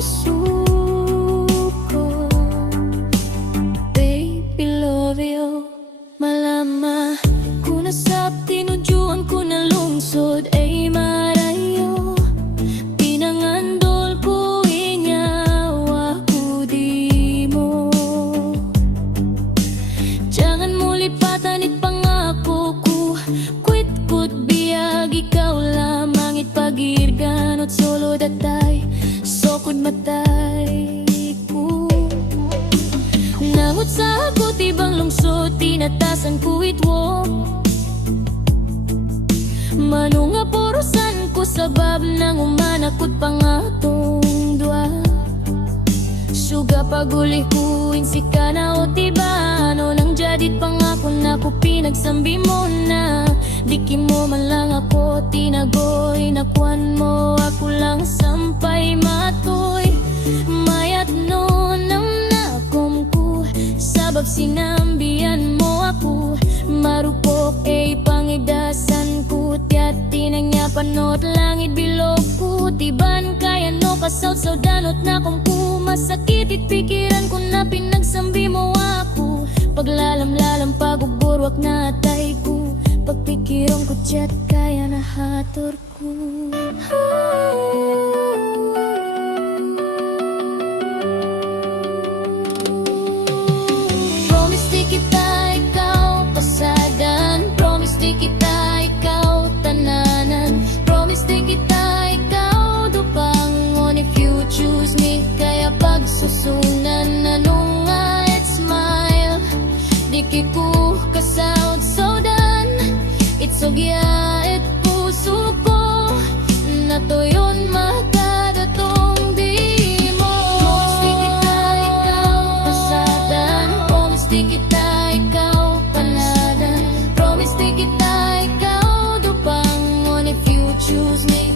suko. Baby, love you. Malama ko na sa tinujuan ko na lungsod ay marayo. Pinangandol ko inyawa ko di mo. Jangan mo lipatan it pangako ko. Quit biyag ikaw lamang it pagirganot solo datay. Sokod matay ko. Nangot sa ako tibang lungsod tinatasan ko itwo. Manunga porosan ko sabab nang umanakot pangatong dua. Suga paguli ko insi ka na o tiba. Ano nang jadit pangako na ko pinagsambi mo na. Diki mo man lang ako tinagoy. Nakuan mo ako lang sampay matoy. Mayat no nam nakom ko sabab sinambian mo ako. Marupok ay pangidasan ko. Tiat tinangya panot langit bilog ko. Tiban kaya no kasaw-saw danot na kong ko. Masakit it pikiran ko na pinagsambi mo ako. Paglalam-lalam pagugburwak na atay ko. Pagpikirong ko chat kaya na hator ko. Promise di kita ikaw pasadan. Promise di kita ikaw tananan. Promise di kita ikaw dupangon. If you choose me kaya pagsusunan. Ano nga it smile. Di kiku kasaud-saudan. Itsogya it puso ko. Natuyon makadatong di mo. Promise di kita ikaw pasadan. Promise di kita ikaw panadan. Promise di kita ikaw dupangon. If you choose me